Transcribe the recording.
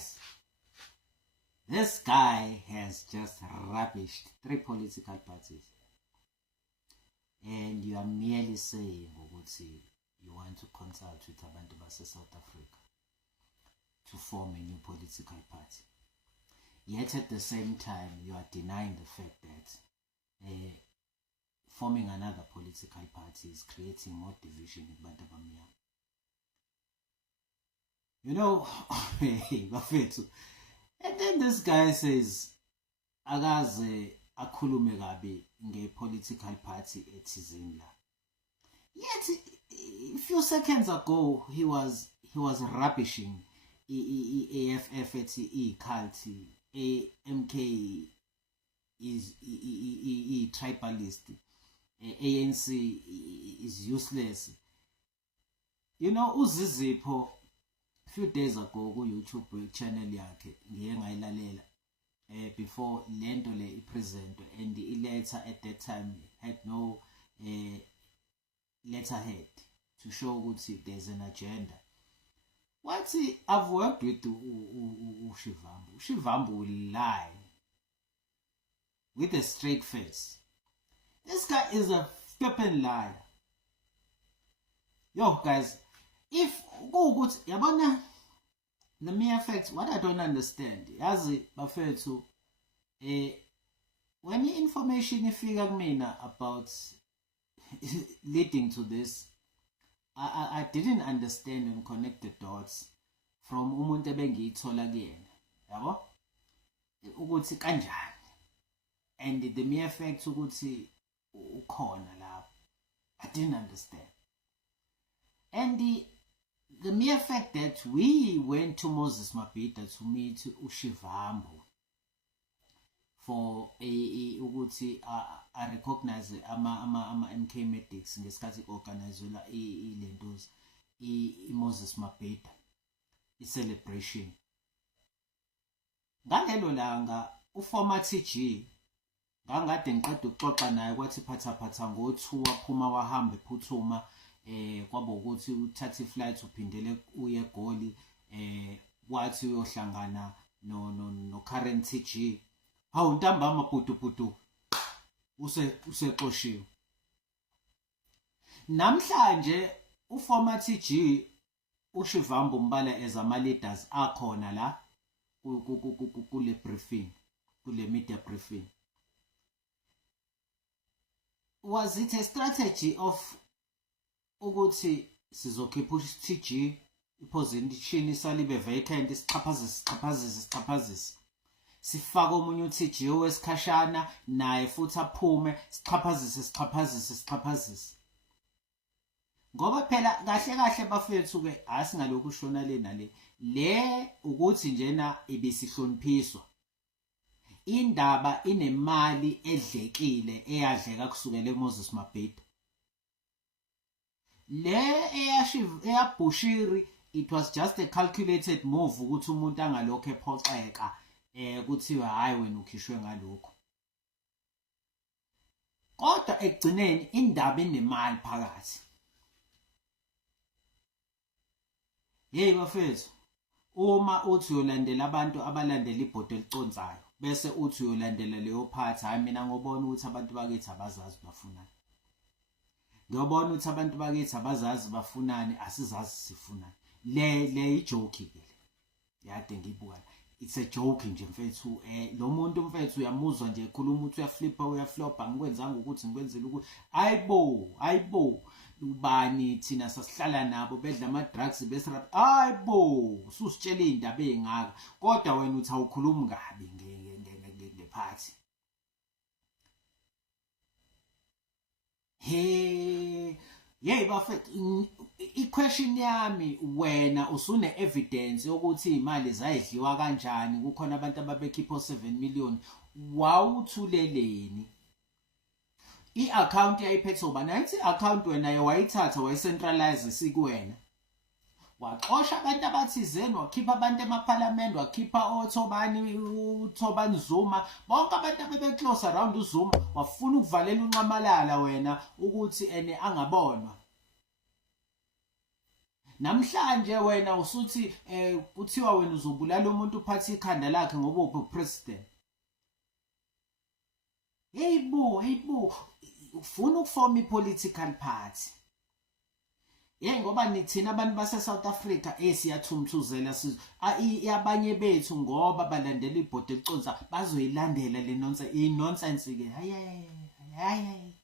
guys, this guy has just rubbished 3 political parties. And you are merely saying, Ukuthi, you want to consult with abantu base South Africa to form a new political party. Yet at the same time, you are denying the fact that forming another political party is creating more division in Bantu Abamnyama. You know, and then this guy says, Agaze akhulume kabi nge-political party ethizeni la. Yet a few seconds ago he was rubbishing AFF ethi cult, MK is tribalist, ANC is useless. You know, uZizipho few days ago ku YouTube channel yakhe ngiye ngayilalela before lento le ipresent, and the letter at that time had no letterhead to show ukuthi there's an agenda. What I've worked with Shivambu. Shivambu will lie with a straight face. This guy is a flippin' liar. Yo guys, if go good, yabona the mere fact, what I don't understand, yazi bafethu, when the information ifika kumina about leading to this, I didn't understand and connect the dots from umuntu ebengiyithola kuyena, yabo, ukuthi kanjani, and the mere fact ukuthi ukhona lapho, I didn't understand. And the mere fact that we went to Moses Mabhida to meet uShivambu for ukuthi I recognize ama MK Medics ngesikhathi organizela ilentos Moses Mabhida celebration. Ngalelo langa uformer TG ngangade ngiqeda ukuxoxa naye kwathi phatha ngo2 waphuma wahamba ephuthuma kwabo ukuthi uthatha iflight uphindele uye eGoli wathi uyohlangana no current TG. Hawu ntambama putu useqoshiwe. Namhlanje uformer TG uShivambu Mbala as ama leaders akhona la kule briefing, kule media briefing. Was it a strategy of ukuthi sizokhipha uTG iposition isalibe vacant, sichaphaze sifaka omunye uTG owesikhashana naye futhi aphume sichaphaze ngoba phela kahle bafethu ke asingalokhu ushona le ukuthi njena ibisihloniphiswa. Indaba inemali edlekile eyadleka kusukela eMoses Mabhida. Le Bushiri, it was just a calculated move ukuthi umuntu angalokho ephoxeka kuthiwa hayi wena ukhishwe ngalokho. Kodwa ekugcineni indaba inemali phakathi. Hey bafethu, uma uthi uyolandela abantu abalandela ibhodo eliconsayo bese uthi uyolandela leyo part, hayi mina ngobona ukuthi abantu bakithi abazazi bafunani. Ngiyobona ukuthi abantu bakithi abazazi bafunani, asizazi sifunani. Le ijoke ke le. Yade ngibuka. It's a joke nje mfethu. Lo muntu mfethu uyamuzwa nje ekhuluma ukuthi uyaflipa uyaflopa, ngikwenzanga ukuthi ngikwenzele ukuthi ayibo ubani thina sasihlala nabo bedla ama drugs bese rap ayibo susitshela indaba ezingaka kodwa wena uthi awukhulumi kabi ngephathi. Hey bafethu, i-question yami, wena usune evidence yokuthi imali zayidliwa kanjani, kukhona abantu ababekhipha 7 million, wawuthuleleni? I-account yayiphethe ubani? Nathi i-account wena wayithatha wayicentralize sikuwena. Waxosha abantu abathizeni, wakhipha abantu emaparliament, wakhipha uThobani Zuma, bonke abantu abebe close around uZuma, wafuna ukuvalela uNqamalala wena ukuthi angabonwa. namhlanje wena usuthi kuthiwa wena uzobulala umuntu uphathe ikhanda lakhe ngoba upresident. Hey bo ufuna ukufoma i-political party. Ngoba nithina abantu base-South Africa siyathumthuzela abanye bethu ngoba balandela ibhodi eliconsa bazoyilandela le nonsense ke hayi